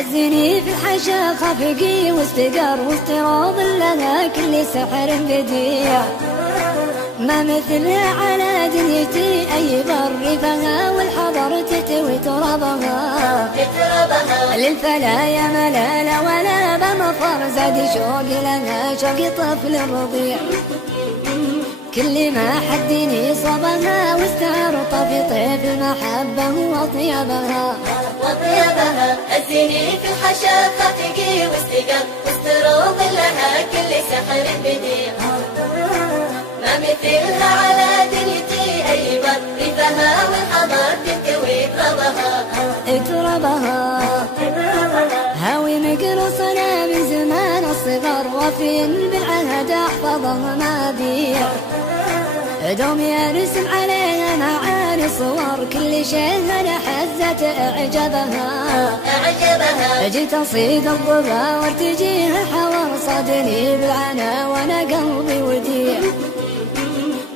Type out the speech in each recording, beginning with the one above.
هزني في الحشا خفقي واستقر واستراض لها كل سحر بديع، ما مثلها على دنيتي أي بر فيها والحضر تتوي ترابها. للفلا يا ملالة ولا بمفر زاد شوقي لها شوقي طفل رضيع، كل ما حدني صبها واستعرط في طيف المحبة وطيبها. هزني في الحشا خفقي واستقر واستروض لها كل سحر بديع، ما مثلها على دنيتي أي بر ريفها والحضر تنتوي تربها. هاوي مقرصنا من زمان الصغر وفي بالعهد احفظه ما بيع، دوم يرسم عليها معاني صور كل شيء انا حزت اعجبها. جيت اصيد الضبا وارتجيها حور صدني بالعنا وانا قلبي وديع،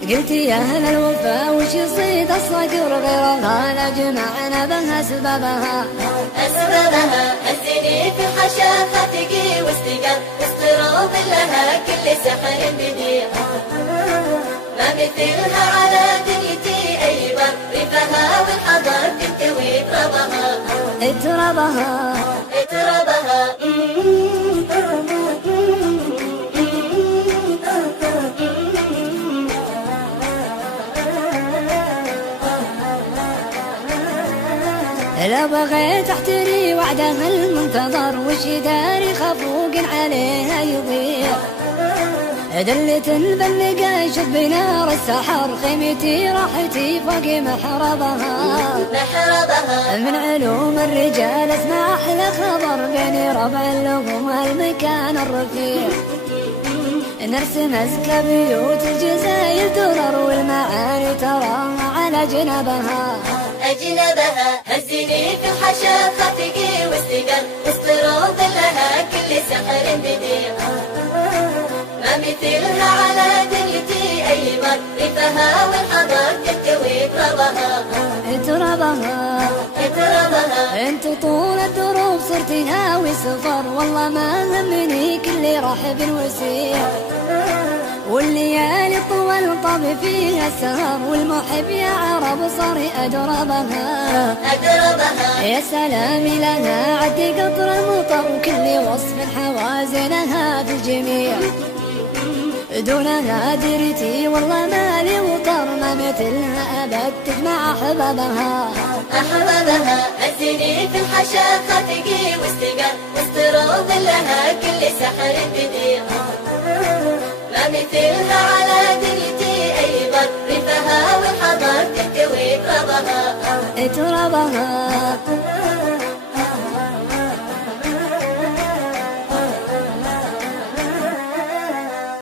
قلت يا اهل الوفا وش يصيد الصقر غيرها لجمعنا بها اسبابها. هزني في الحشا خفقي واستقر واستروض لها كل سحر بديع، ما مثلها على دنيتي أي بر ريفها والحضر تنتوي تربها. لو بغيت احتري وعدها المنتظر وش داري خفوق عليها يضيع، دلت البلقة شب نار السحر خيمتي راحتي فوق محربها. من علوم الرجال اسمع احلى خبر بين ربع اللغم والمكان الرفيع، نرسم ازكى بيوت الجزاير درر والمعاني تراها على جنبها. هزني في الحشا خفقي واستقر واستروض لها كل سحر بديع، ما مثلها على دنيتي أي بر ريفها والحضر تنتوي تربها. انت طول الدروب صرت هاوي سفر والله ما همني كل رحب وسيع، والليالي طول طب فيها السهر والمحب يا عرب صار أدربها. يا سلام لها عد قطر المطر وكل وصف حوازنها في الجميع، دونها درتي والله مالي وطر ما مثلها أبد تجمع أحبابها. هزني في الحشا خفقي واستقر واستروض لها كل سحر بديع، ما مثلها على دنيتي أي بر ريفها والحضر تنتوي تربها.